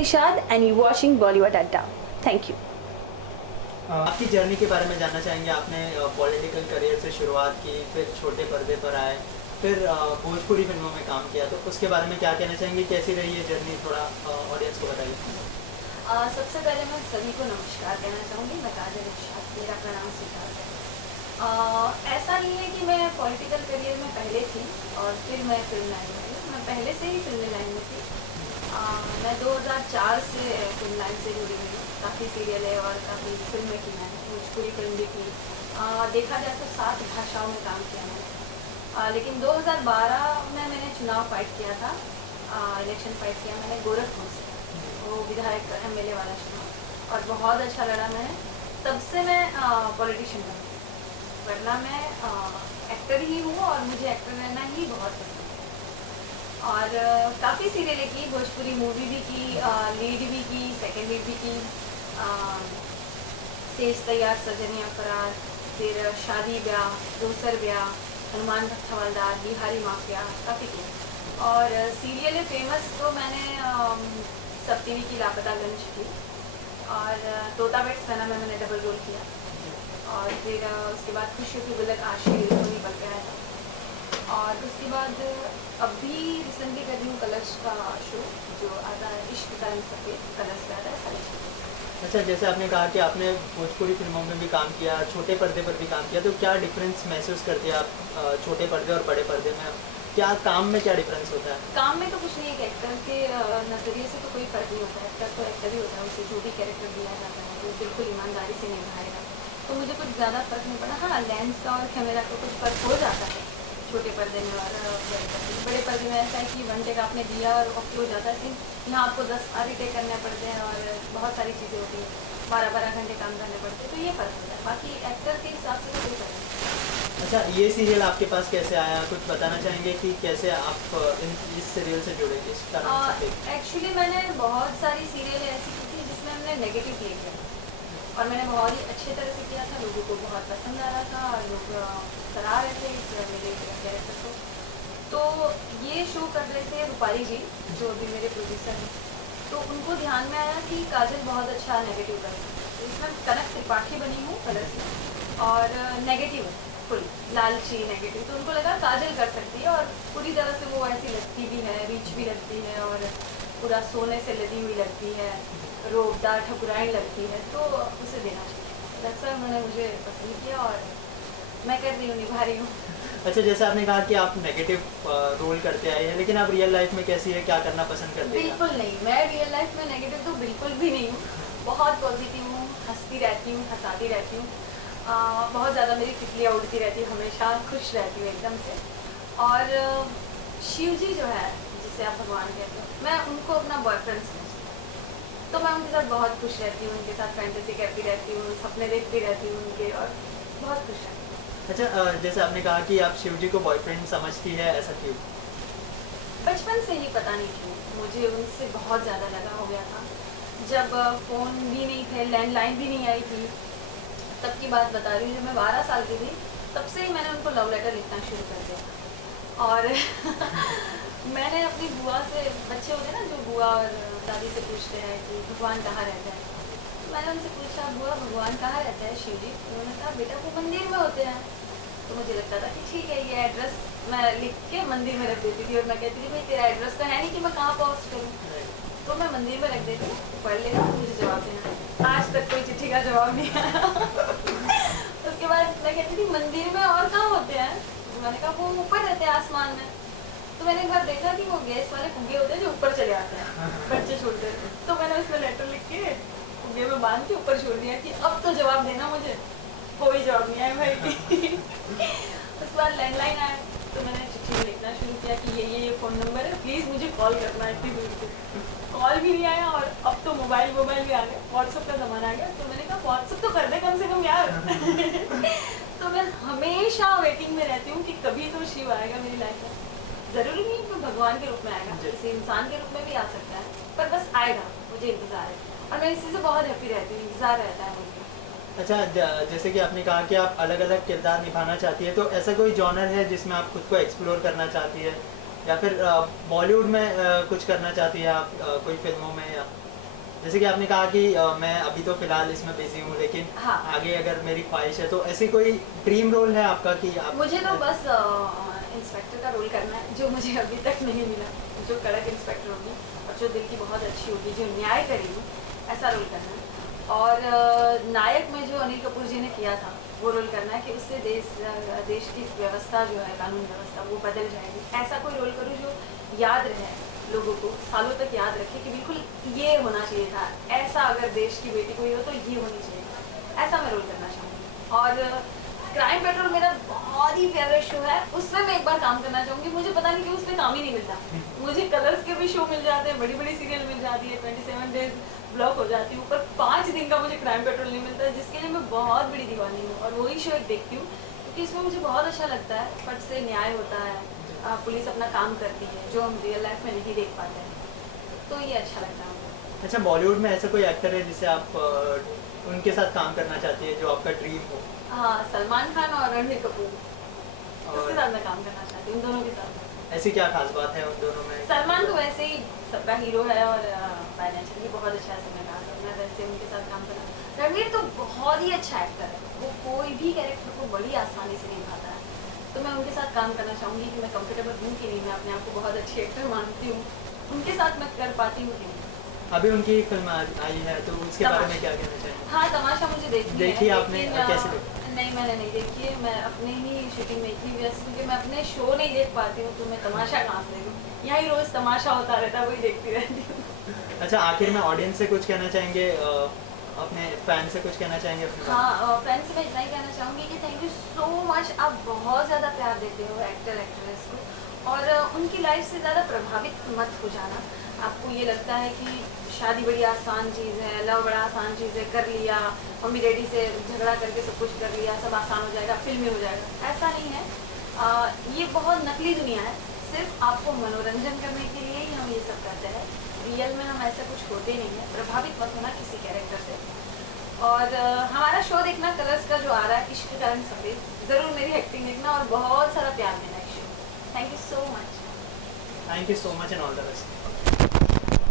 Nishad and you watching Bollywood Adda. Thank you. आपकी journey के बारे में जानना चाहेंगे। आपने पॉलिटिकल करियर से शुरुआत की, फिर छोटे पर्दे पर आए, फिर भोजपुरी फिल्मों में काम किया, तो उसके बारे में क्या कहना चाहेंगे? कैसी रही ये जर्नी, थोड़ा ऑडियंस को बताइए। सबसे पहले मैं सभी को नमस्कार कहना चाहूँगी। मैं काजल निषाद, मेरा प्रणाम स्वीकार करें। ऐसा नहीं है कि मैं पॉलिटिकल करियर में पहले थी और फिर मैं फिल्म लाइन में आई। मैं पहले से ही फिल्म लाइन में थी। मैं 2004 से फिल्म लाइन से जुड़ी हुई हूँ। काफ़ी सीरियल है और काफ़ी फिल्में की मैंने, भोजपुरी फिल्म भी की। देखा जाए तो 7 भाषाओं में काम किया मैंने। लेकिन 2012 में मैंने चुनाव फाइट किया था, इलेक्शन फाइट किया मैंने गोरखपुर से, वो विधायक MLA वाला चुनाव, और बहुत अच्छा लड़ा मैंने। तब से मैं पॉलिटिशियन बनी, वरना मैं एक्टर ही हूँ और मुझे एक्टर रहना ही बहुत पसंद है। और काफ़ी सीरियलें की, भोजपुरी मूवी भी की, लीड भी की, सेकंड लीड भी की, सेज तैयार सजनिया फरार, फिर शादी ब्याह, दूसर ब्याह, हनुमान भट्ट हवलदार, बिहारी माफिया, काफ़ी की। और सीरियलें फेमस तो मैंने सब टीवी की लापतागंज की, और तोता बेट्स खाना में मैंने डबल रोल किया, और फिर उसके बाद खुशियों की बुलक आशिक धोनी पल गया था। और उसके बाद अभी रिसेंटली कर रही हूँ कलर्स का शो, जो आता है इश्क का सफ़ेद, कलर्स का आता है कलर्स। अच्छा, जैसे आपने कहा कि आपने भोजपुरी फिल्मों में भी काम किया, छोटे पर्दे पर भी काम किया, तो क्या डिफरेंस महसूस करते हैं आप छोटे पर्दे और बड़े पर्दे में? क्या काम में क्या डिफरेंस होता है? काम में तो कुछ नहीं है, एक्टर के नज़रिए से तो कोई फ़र्क नहीं होता है। एक्टर तो एक्टर ही होता है, उसे जो भी कैरेक्टर दिया जाता है वो बिल्कुल ईमानदारी से निभाएगा, तो मुझे कुछ ज़्यादा फ़र्क नहीं पड़ा। हाँ, लेंस का और कैमरा का कुछ फ़र्क हो जाता है छोटे पर्दे में और बड़े पर्दे में। बड़े पर्दे में ऐसा है कि 1 टेक आपने दिया और ओके हो जाता है सीन। यहाँ आपको 10 आधे टेक करने पड़ते हैं और बहुत सारी चीज़ें होती हैं, 12-12 घंटे काम करने पड़ते हैं, तो ये फ़र्क होता है। बाकी एक्टर के हिसाब से तो कोई फ़र्क नहीं। अच्छा, ये सीरियल आपके पास कैसे आया? कुछ बताना चाहेंगे कि कैसे आप इस सीरियल से जुड़े, किस तरह से? एक्चुअली मैंने बहुत सारी सीरियल ऐसी की थी जिसमें हमने नेगेटिव प्ले किया, और मैंने बहुत ही अच्छे तरह से किया था। लोगों को बहुत पसंद आ रहा था, लोग सराह रहे थे इस मेरे कैरेक्टर को। तो ये शो कर रहे थे रूपाली जी, जो अभी मेरे प्रोड्यूसर हैं, तो उनको ध्यान में आया कि काजल बहुत अच्छा नेगेटिव कर सकती है। तो इसमें कनक त्रिपाठी बनी हूँ कलर्स में, और नेगेटिव है फुल लालची नेगेटिव, तो उनको लगा काजल कर सकती है, और पूरी तरह से वो ऐसी लगती भी है, रिच भी लगती है, और पूरा सोने से लदी हुई लगती है, रोबदार ठकुराइन लगती है, तो उसे देना चाहिए। दरअसल उन्होंने मुझे पसंद किया और मैं कर रही हूँ, निभा रही हूँ। अच्छा, जैसे आपने कहा कि आप नेगेटिव रोल करते आए हैं, लेकिन आप रियल लाइफ में कैसी है, क्या करना पसंद करते हैं? बिल्कुल नहीं, मैं रियल लाइफ में नेगेटिव तो बिल्कुल भी नहीं हूँ। बहुत पॉजिटिव हूँ, हंसती रहती हूँ, हंसाती रहती हूँ। बहुत ज़्यादा मेरी तितलियाँ उड़ती रहती है, हमेशा खुश रहती हूँ एकदम से। और शिव जी जो है, जिसे आप भगवान कहते हो, मैं उनको अपना बॉयफ्रेंड समझती हूँ, तो मैं उनके साथ बहुत खुश रहती हूँ, उनके साथ फैंटेसी करती रहती हूँ, सपने देखती रहती हूँ उनके, और बहुत खुश रहती हूँ। अच्छा, जैसे आपने कहा कि आप शिव जी को बॉयफ्रेंड समझती है, ऐसा क्यों? बचपन से ही पता नहीं क्यों मुझे उनसे बहुत ज़्यादा लगा हो गया था। जब फ़ोन भी नहीं थे, लैंडलाइन भी नहीं आई थी, तब की बात बता रही हूँ। जब मैं 12 साल की थी, तब से ही मैंने उनको लव लेटर लिखना शुरू कर दिया। और मैंने अपनी बुआ से, बच्चे होते हैं ना जो बुआ और दादी से पूछते हैं कि भगवान कहाँ रहता है, तो मैंने उनसे पूछा, बुआ भगवान कहाँ रहता है शिव जी? उन्होंने कहा, बेटा वो मंदिर में होते हैं। तो मुझे लगता था कि ठीक है, ये एड्रेस मैं लिख के मंदिर में रख देती थी, और मैं कहती थी भाई तेरा एड्रेस तो है नहीं कि मैं कहाँ पोस्ट करूँ, तो मैं मंदिर में रख देती हूँ, पढ़ लेगा मुझे जवाब देना। आज तक कोई चिट्ठी का जवाब नहीं आया। उसके बाद मैं कहती थी मंदिर में और कहाँ होते हैं, तो मैंने कहा वो ऊपर रहते हैं आसमान में। तो मैंने एक बार देखा कि वो गैस वाले फुग्गे होते हैं जो ऊपर चले आते हैं, बच्चे छोड़ते हैं, तो मैंने उसमें लेटर लिख के फुग्गे में बांध के ऊपर छोड़ दिया कि अब तो जवाब देना मुझे। कोई जवाब नहीं आया भाई। उसके बाद लैंडलाइन आया, तो मैंने चिट्ठी में लिखना शुरू किया कि ये फ़ोन नंबर है, प्लीज़ मुझे कॉल करना है इतनी दूर से। कॉल भी नहीं आया, और अब तो मोबाइल भी आ गया, व्हाट्सअप का ज़माना आ गया, तो मैंने कहा व्हाट्सअप तो कर दे कम से कम यार। तो मैं हमेशा वेटिंग में रहती हूँ कि कभी तो शिव आएगा मेरी लाइफ में। ज़रूरी नहीं कि भगवान के रूप में आएगा, किसी इंसान के रूप में भी आ सकता है, पर बस आएगा, मुझे इंतज़ार है, और मैं इसी से बहुत हैप्पी रहती हूँ, इंतज़ार रहता है मुझे। अच्छा, जैसे कि आपने कहा कि आप अलग अलग किरदार निभाना चाहती है, तो ऐसा कोई जॉनर है जिसमें आप खुद को एक्सप्लोर करना चाहती है, या फिर बॉलीवुड में कुछ करना चाहती है आप, कोई फिल्मों में? या जैसे कि आपने कहा कि मैं अभी तो फिलहाल इसमें बिजी हूँ, लेकिन हाँ। आगे अगर मेरी ख्वाहिश है तो ऐसे कोई ड्रीम रोल है आपका कि आप मुझे तो बस इंस्पेक्टर का रोल करना है, जो मुझे अभी तक नहीं मिला, जो कड़क इंस्पेक्टर होगी और जो दिल की बहुत अच्छी होगी, जो न्याय करेगी, ऐसा रोल करना है। और नायक में जो अनिल कपूर जी ने किया था वो रोल करना है कि उससे देश की व्यवस्था जो है, कानून व्यवस्था, वो बदल जाएगी। ऐसा कोई रोल करूँ जो याद रहे लोगों को, सालों तक याद रखे कि बिल्कुल ये होना चाहिए था, ऐसा अगर देश की बेटी कोई हो तो ये होनी चाहिए, ऐसा मैं रोल करना चाहूँगी। और क्राइम पेट्रोल मेरा बहुत ही फेवरेट शो है, उसमें मैं एक बार काम करना चाहूँगी। मुझे पता नहीं क्यों उसमें काम ही नहीं मिलता। मुझे कलर्स के भी शो मिल जाते हैं, बड़ी बड़ी सीरियल मिल जाती है, 27 डेज ब्लॉक हो जाती हूँ, पर 5 दिन का मुझे क्राइम पेट्रोल नहीं मिलता है, जिसके लिए मैं बहुत बड़ी दीवानी हूँ। और वही शो एक देखती हूँ क्योंकि इसमें मुझे बहुत अच्छा लगता है, फट से न्याय होता है, पुलिस अपना काम करती है, जो हम रियल लाइफ में नहीं देख पाते हैं, तो ये अच्छा लगता है मुझे। अच्छा, बॉलीवुड में ऐसा कोई एक्टर है जिसे आप उनके साथ काम करना चाहती है, जो आपका ड्रीम हो? हाँ, सलमान खान और रणबीर कपूर, उसके और साथ मैं काम करना चाहती हूँ, उन दोनों के साथ। ऐसी क्या खास बात है उन दोनों में? सलमान तो वैसे ही सबका हीरो है और फाइनेंशियली बहुत अच्छा है, मैं कहा, तो मैं वैसे उनके साथ काम करना। रणवीर तो बहुत ही अच्छा एक्टर है, वो कोई भी कैरेक्टर को बड़ी आसानी से निभाता है, तो मैं उनके साथ काम करना चाहूँगी कि मैं कंफर्टेबल हूँ कि नहीं, मैं अपने आप को बहुत अच्छी एक्टर मानती हूँ, उनके साथ मैं कर पाती हूँ कि नहीं। अभी उनकी फिल्म आई है तो उसके बारे में क्या कहना चाहिए? हाँ, तमाशा मुझे देखनी है। देखी आपने? लेकिन, कैसे देखी? नहीं, मैंने नहीं देखी है, मैं अपने ही शूटिंग में इतनी व्यस्त हूँ कि मैं अपने शो नहीं देख पाती हूँ, तो मैं तमाशा कहाँ से देखूँ? यहाँ ही रोज़ तमाशा होता रहता है, वही देखती रहती हूँ। अच्छा, आखिर में ऑडियंस से कुछ कहना चाहेंगे, अपने फैन से कुछ कहना चाहेंगे अपने बारे में? हाँ, फैन से मैं इतना ही कहना चाहूँगी कि थैंक यू सो मच, आप बहुत ज़्यादा प्यार देते हो एक्टर एक्ट्रेस को, और उनकी लाइफ से ज़्यादा प्रभावित मत हो जाना। आपको ये लगता है कि शादी बड़ी आसान चीज़ है, लव बड़ा आसान चीज़ है, कर लिया, मम्मी डैडी से झगड़ा करके सब कुछ कर लिया, सब आसान हो जाएगा, फिल्मी हो जाएगा, ऐसा नहीं है। ये बहुत नकली दुनिया है, सिर्फ आपको मनोरंजन करने के लिए ही हम ये सब करते हैं, रियल में हम ऐसा कुछ होते नहीं हैं। प्रभावित मत होना किसी कैरेक्टर से। और हमारा शो देखना, कलर्स का जो आ रहा है, इश्क का रंग सफ़ेद, ज़रूर मेरी एक्टिंग देखना और बहुत सारा प्यार देना इस show. Thank you so much. Thank you so much and all the best.